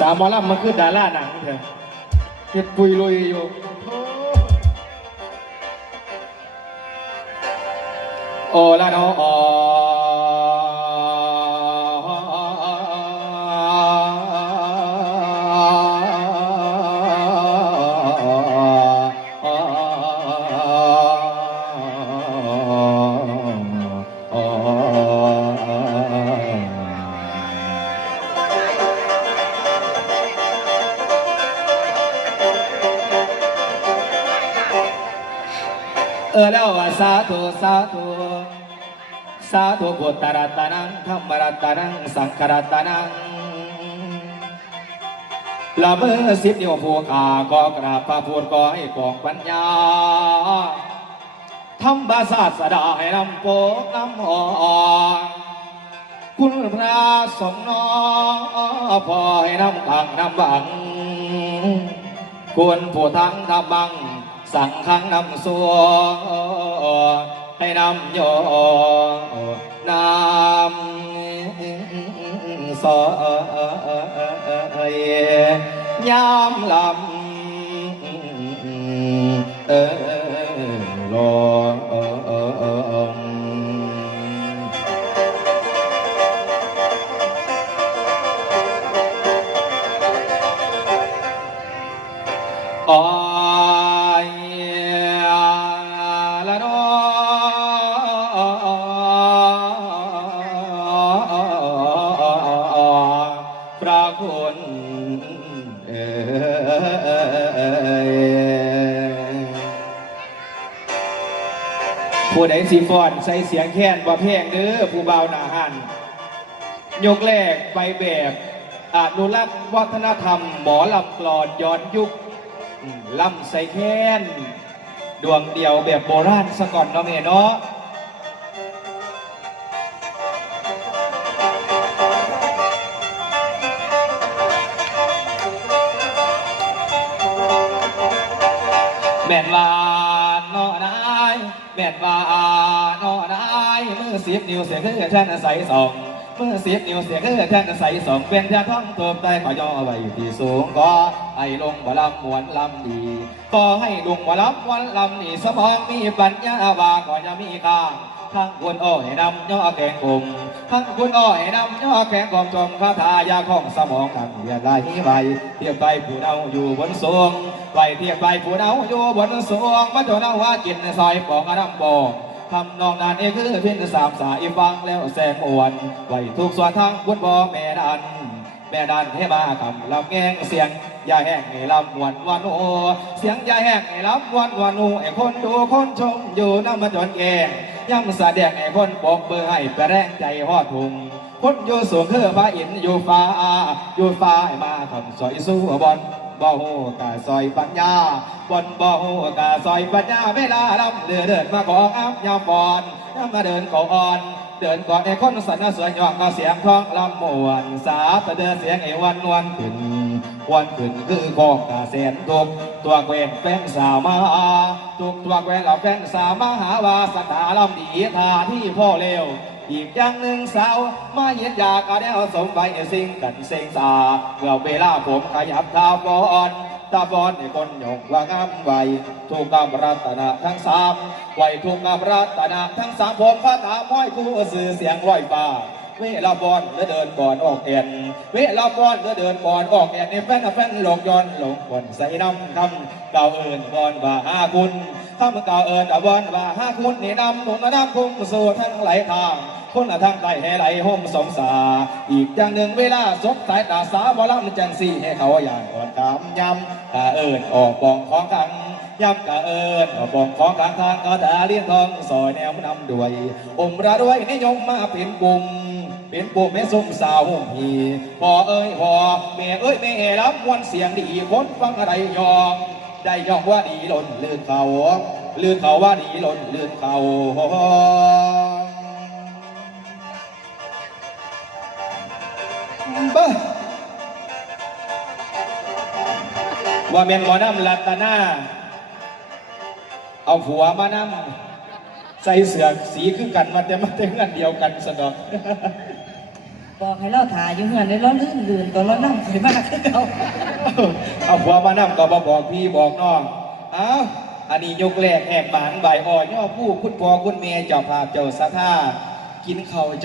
สามหมอลำมันคือดาราหนังเถอะเฮ็ดปุยลุยอยู่โอ้ละเนาะอ เออแล้วว่าสาธุสาธุสาธุพุทธรัตนังธรรมรัตนังสังฆรัตนังละเมอสิบนิ้วผู้ขาก็กราบพระพุทธก็ให้ปองปัญญาทำบาศาสดาให้นำโปกนำหอคุณพระสงฆ์นอพอให้นำขังนำบังควรผู้ทั้งทำบัง สั่งขังนำสัวให้นำโยนำสอยยามลำเออลง ระคุณเอ่ผู้ใดสีฟอนใส่เสียงแค้นบ่เพลงเด้อผู้เบาหนาหันยกแรกไปแบบอนุรักษ์วัฒนธรรม หมอลำกลอนย้อนยุคอืมลำใส่แค้น ดวงเดียวแบบโบราณสะก่อนเนาะแม่เนาะ แม่นว่าเนาะนายแม่นว่าเนาะนายมือสิบนิ้วเสียคือท่านใส่สองเมื่อสิบนิ้วเสียคือแท่นใส่สองเป็นยาท่องตัวใต้ขอย่อไว้อยู่ที่สูงก็ให้ลงบ่ลำมวนลำดีก็ให้ลงบ่ลำวนลำนี่สมองมีปัญญาว่าก็จะมีข้าง ทั้งคุณอ้อยนำย่อแกงกลมทั้งคุณอ้อยนำย่อแกงกลมจมคาถายาของสมองกันเรียนได้ใบเทียบไปผู้เดาอยู่บนสวงไปเทียบไปผู้เดาอยู่บนสวงมาจนเอาว่ากินซอยปองอารำบองทำนองนั้นเองคือพียงสามสายฟังแล้วแสงอวนไว้ทุกส่วนทางคุณพ่อแม่ดันแม่ดันให้มาคำลำแงงเสียงยาแห้งให้ลำวันวันโอเสียงยาแห้งให้ลำวันวันโอไอ้คนดูคนชมอยู่น้ำมาจนแกง ย่ำแดงไอ้คนปกเบอร์ให้แปรแรงใจหอดทุงคนอยู่สูงคือพระอินอยู่ฟ้าอยู่ฟ้ามาทำสอยสู้บอลบ่ฮู้กะซอยปัญญาบนบ่ฮู้กะซอยปัญญาเวลาลำเดือเดินมาของอัพยาวฟอนยามมาเดินก่อน เดินก่อนไอ้คนสันสวยหยอกเสียงท้องลำมวนสาตะเดินเสียงไอ้วันนวลขึ้น วันขึ้นคือของกะเสนทุกตัวแกวนแฟนสาวมาทุกตัวแกวนเราแฟนสาวมาหาวาสตาลำดีทาที่พ่อเร็วอีกอย่างหนึ่งสาว มาเย็นยากเอาแนวสมไว้สิ่งกันเสงสาเมื่อเวลาผมขยับเท้าบอนตาบอนในคนหยกว่างามไว้ถูกกรรมรัตนะทั้งสามไว้ถูกกรรมรัตนะทั้งสามผมพระตาม้อยผู้สื่อเสียงร้อยฟ้า เวลาบอนเดินก่อนออกแอนเวลาบอนเดินก่อนออกแอนในแฟนแฟนหลงย้อนหลงคนใส่น้ำคำเก่าเอิญบอนว่าห้าคุณคำเก่าเอิญบอนว่าห้าคุณนี่นำหนุนน้ำคุ้มสู่ทั้งหลายทางคนละทางใต้ให้ไหลห่มสมสา อีกอย่างหนึ่งเวลาซบสายตาสาวบอลำจังสี่ให้เขาอย่างก่อนคำย้ำกะเอิญออกบองของกัง ย้ำกะเอิญออกบองของกลางทางกะตาเลี้ยนทองซอยแนวนำด้วยอมระด้วยนิยมมาเป็นกลุ่มเป็นปุ่มแม่ส้มสาวพีพ่อเอ้ยพ่อแม่เอ้ยแม่รับมวนเสียงดีคนฟังอะไรยองได้ยองว่าดีล้นลื่นเขาลื่นเขาว่าดีล้นลื่นเขาบ้าว่าเมนหมอน้ำลัตนา เอาผัวมานำใส่เสือกสีคือกันมาแต่มาแต่งอันเดียวกันสนอกบอกให้เราถ่ายอยู่เฮือนได้เราลื่นลื่นตอนเรานั่งไปมากคือเขาเอาผัวมานำก็บ่บอกพี่บอกน้องเอ้าอันนี้ยกแรกแหกหมานใบอ่อยย่อผู้คุณพ่อคุณแม่เจ้าภาพเจ้าสัทธากินข้าวเจ้า